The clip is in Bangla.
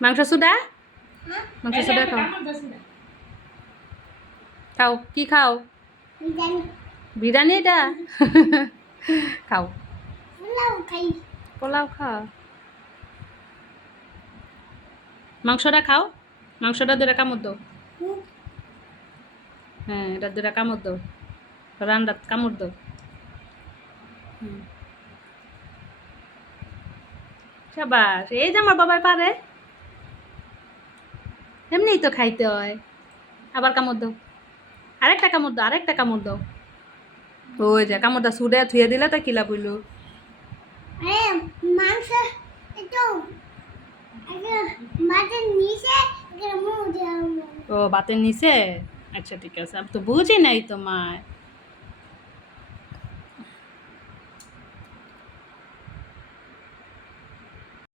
মাংস সুডা মাংস সুডা খাও খাও কি খাও বিরিয়ানি এটা খাও পোলাও খাও মাংসটা খাও মাংসটা দুটা কামড় দাও হ্যাঁ এটা দুটা কামড় দাও রান্নাত কামড় দাও সাবাস এই যে আমার বাবাই পারে এমনিই তো খাইতে হয় আবার কামড় দাও আরেকটা কামড় দাও আরেকটা কামড় দাও ওই যে কামড়টা সুডে থুয়ে দিলে তো কিলা বইল মাংস একটু মাছের নিচে ও বাতের নিচে আচ্ছা ঠিক আছে আমি তো বুঝি নাই তোমায়